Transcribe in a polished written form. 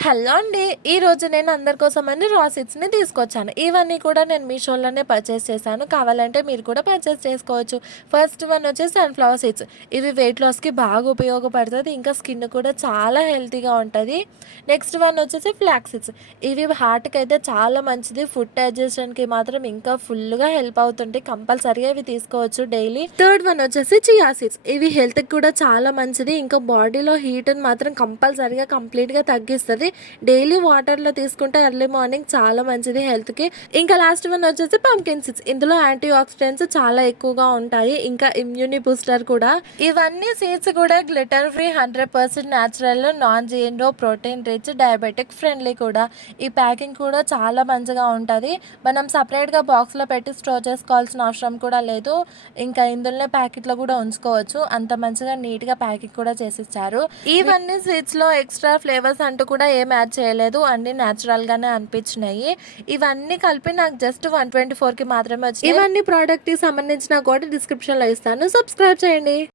Hello అండి. ఈరోజు నేను అందరి కోసమని రా సీడ్స్‌ని తీసుకొచ్చాను. ఇవన్నీ కూడా నేను మీషోలోనే పర్చేస్ చేశాను. కావాలంటే మీరు కూడా పర్చేస్ చేసుకోవచ్చు. ఫస్ట్ వన్ వచ్చేసి సన్‌ఫ్లవర్ సీడ్స్. ఇవి వెయిట్ లాస్‌కి బాగా ఉపయోగపడుతది. ఇంకా స్కిన్ కూడా చాలా హెల్తీగా ఉంటది. నెక్స్ట్ వన్ వచ్చేసి ఫ్లాక్స్ సీడ్స్. ఇవి హార్ట్‌కైతే చాలా మంచిది. ఫుడ్ డైజెషన్‌కి మాత్రం ఇంకా ఫుల్‌గా హెల్ప్ అవుతుంటాయి. కంపల్సరీగా ఇవి తీసుకోవచ్చు డైలీ. థర్డ్ వన్ వచ్చేసి చియా సీడ్స్. ఇవి హెల్త్‌కి కూడా చాలా మంచిది. ఇంకా బాడీలో హీట్‌ని మాత్రం కంపల్సరీగా కంప్లీట్‌గా తగ్గిస్తది. డైలీ వాటర్లో తీసుకుంటే ఎర్లీ మార్నింగ్ చాలా మంచిది హెల్త్కి. ఇంకా లాస్ట్ వన్ వచ్చేసి పంకిన్ సీడ్స్. ఇందులో యాంటీ ఆక్సిడెంట్స్ చాలా ఎక్కువగా ఉంటాయి. ఇంకా ఇమ్యూని బూస్టర్ కూడా. ఇవన్నీ సీడ్స్ కూడా gluten free, 100% natural, non GMO, protein rich, diabetic friendly కూడా. ఈ ప్యాకింగ్ కూడా చాలా మంచిగా ఉంటుంది. మనం సపరేట్గా బాక్స్లో పెట్టి స్టోర్ చేసుకోవాల్సిన అవసరం కూడా లేదు. ఇంకా ఇందులోనే ప్యాకెట్లో కూడా ఉంచుకోవచ్చు. అంత మంచిగా నీట్గా ప్యాకింగ్ కూడా చేసిచ్చారు. ఇవన్నీ స్వీట్స్లో ఎక్స్ట్రా ఫ్లేవర్స్ అంటూ కూడా ఏం యాడ్ చేయలేదు. అన్నీ న్యాచురల్గానే అనిపించినాయి. ఇవన్నీ కలిపి నాకు జస్ట్ 124కి మాత్రమే వచ్చినాయి. ఇవన్నీ ప్రోడక్ట్కి సంబంధించిన కూడా డిస్క్రిప్షన్లో ఇస్తాను. సబ్స్క్రైబ్ చేయండి.